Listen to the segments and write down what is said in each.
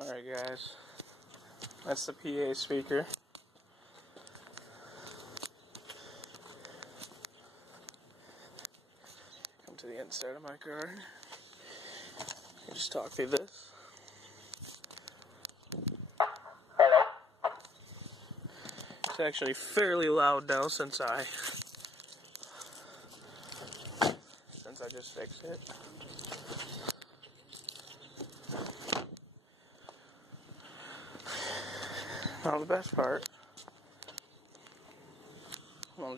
Alright guys, that's the PA speaker. Come to the inside of my car. I just talk through this. Hello. It's actually fairly loud now since I just fixed it. Now the best part,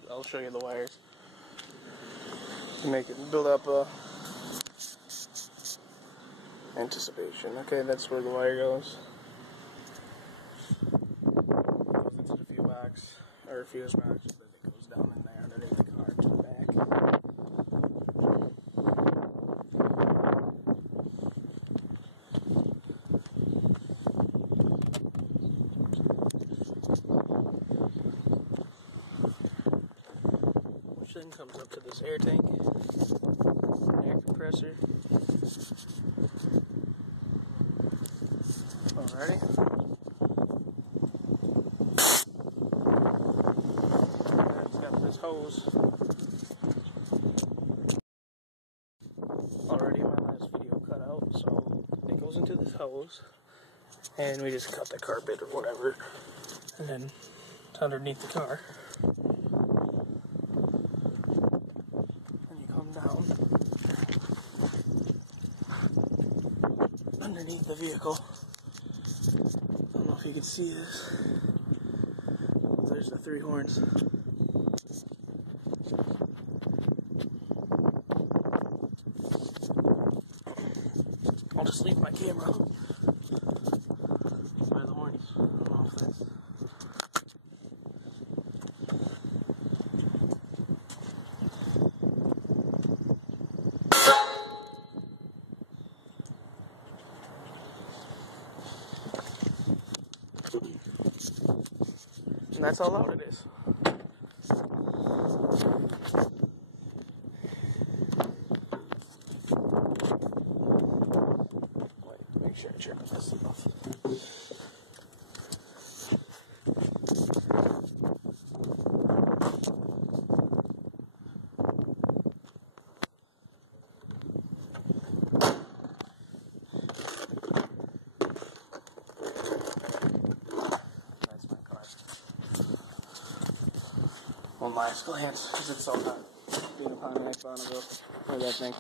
I'll show you the wires to make it build up anticipation. Okay, that's where the wire goes. Goes into the fuse box, or fuse box, but it goes down in there underneath the car to the back. Which then comes up to this air tank, air compressor. Alrighty. Then it's got this hose. Already my last video cut out, so it goes into this hose, and we just cut the carpet or whatever, and then it's underneath the car. And you come down underneath the vehicle. I don't know if you can see this. There's the 3 horns. I'll just leave my camera by the horns. I don't know if that's... And that's how loud it is. Wait, make sure I turn this off. Well, my glance, because it's so hot. Being a Pontiac Bonneville. What do you guys think?